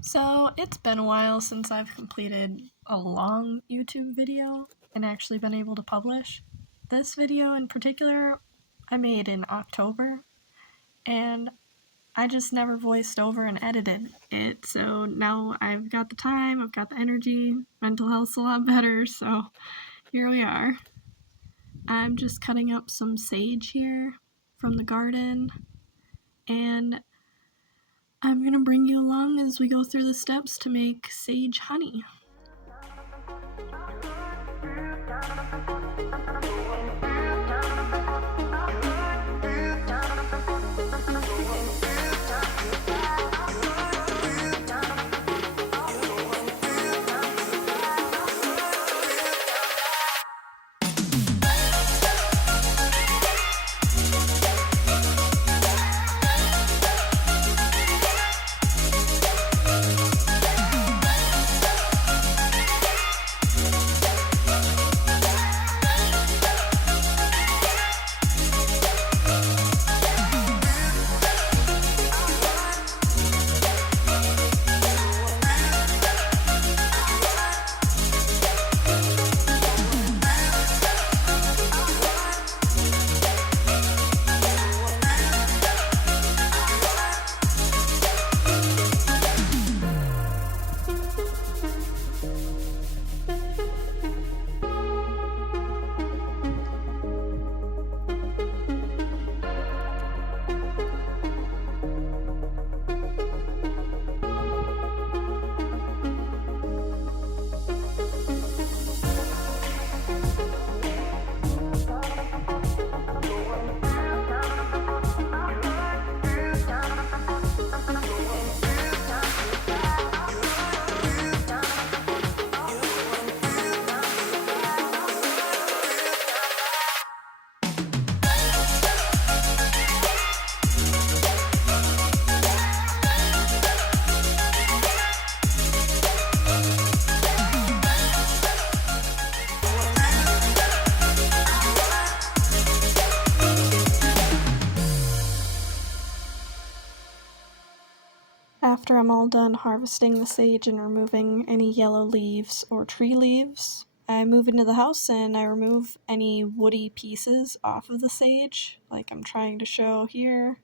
So it's been a while since I've completed a long YouTube video and actually been able to publish. This video in particular I made in October, and I just never voiced over and edited it, so now I've got the time, I've got the energy, mental health's a lot better, so here we are. I'm just cutting up some sage here from the garden, and I'm gonna bring you along as we go through the steps to make sage honey. After I'm all done harvesting the sage and removing any yellow leaves or tree leaves, I move into the house and I remove any woody pieces off of the sage, like I'm trying to show here.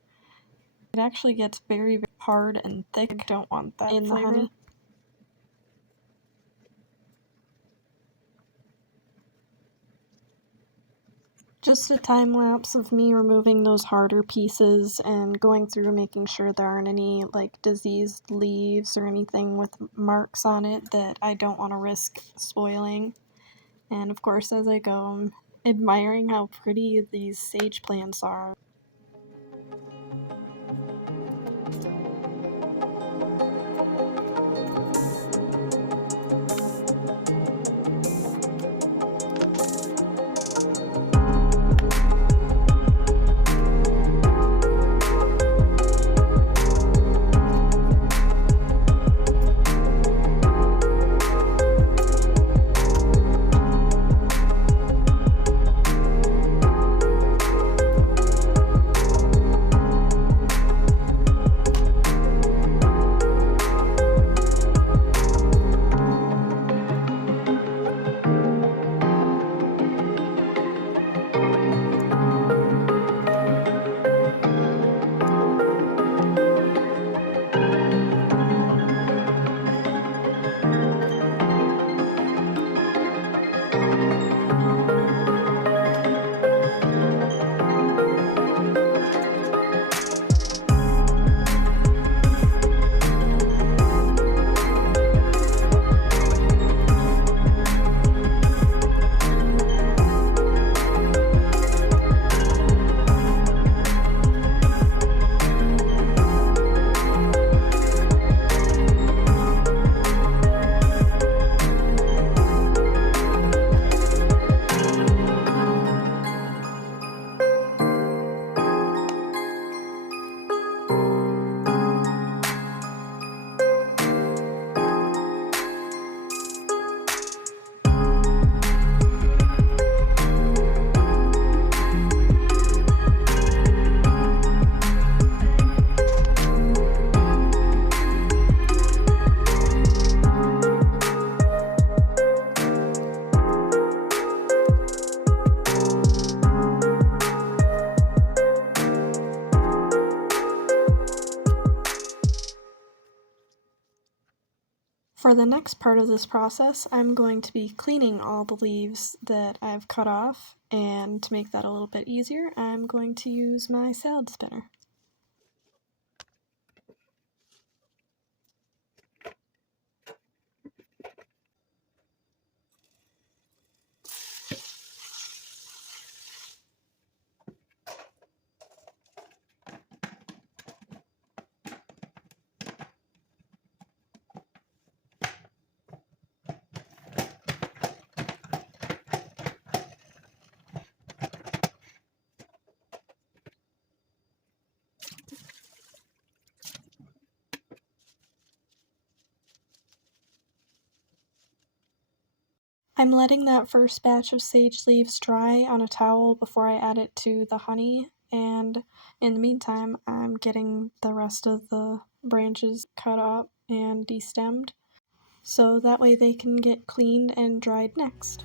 It actually gets very, very hard and thick. I don't want that in the honey. Just a time lapse of me removing those harder pieces and going through making sure there aren't any like diseased leaves or anything with marks on it that I don't want to risk spoiling. And of course, as I go, I'm admiring how pretty these sage plants are. For the next part of this process, I'm going to be cleaning all the leaves that I've cut off, and to make that a little bit easier, I'm going to use my salad spinner. I'm letting that first batch of sage leaves dry on a towel before I add it to the honey, and in the meantime I'm getting the rest of the branches cut up and destemmed, so that way they can get cleaned and dried next.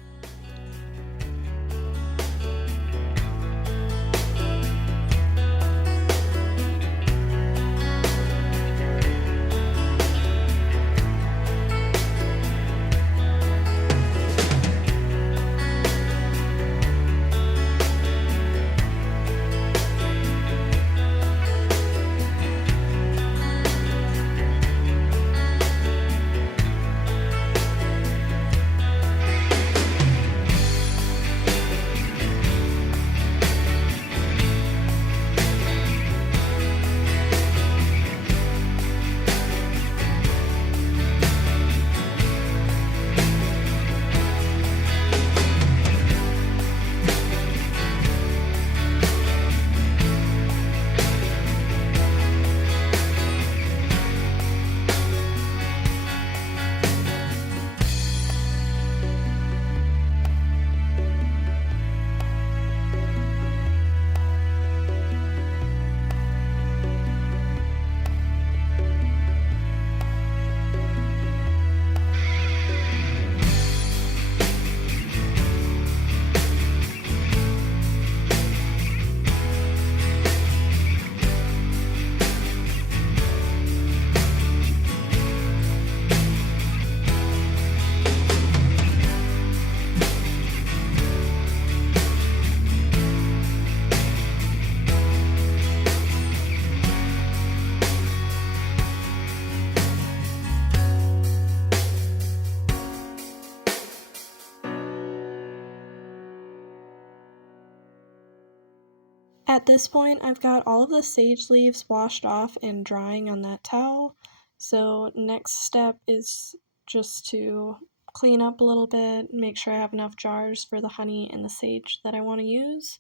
At this point, I've got all of the sage leaves washed off and drying on that towel, so next step is just to clean up a little bit, make sure I have enough jars for the honey and the sage that I want to use.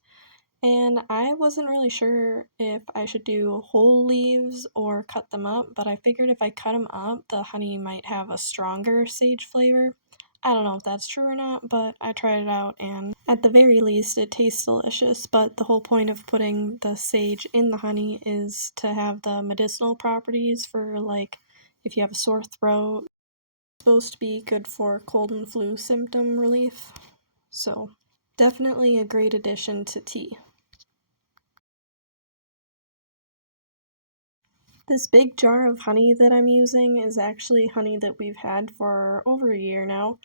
And I wasn't really sure if I should do whole leaves or cut them up, but I figured if I cut them up, the honey might have a stronger sage flavor. I don't know if that's true or not, but I tried it out, and at the very least, it tastes delicious. But the whole point of putting the sage in the honey is to have the medicinal properties for, like, if you have a sore throat. It's supposed to be good for cold and flu symptom relief. So, definitely a great addition to tea. This big jar of honey that I'm using is actually honey that we've had for over a year now,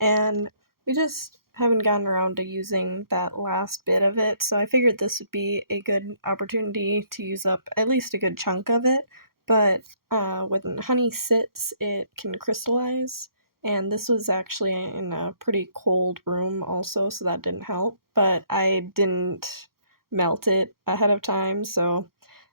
and we just haven't gotten around to using that last bit of it, so I figured this would be a good opportunity to use up at least a good chunk of it. But when honey sits, it can crystallize, and this was actually in a pretty cold room also, so that didn't help. But I didn't melt it ahead of time, so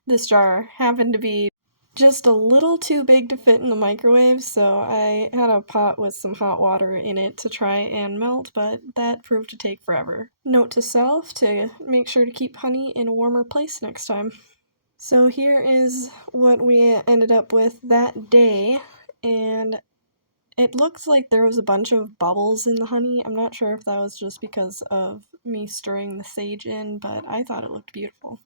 this jar happened to be just a little too big to fit in the microwave, so I had a pot with some hot water in it to try and melt, but that proved to take forever. Note to self to make sure to keep honey in a warmer place next time. So here is what we ended up with that day, and it looks like there was a bunch of bubbles in the honey. I'm not sure if that was just because of me stirring the sage in, but I thought it looked beautiful.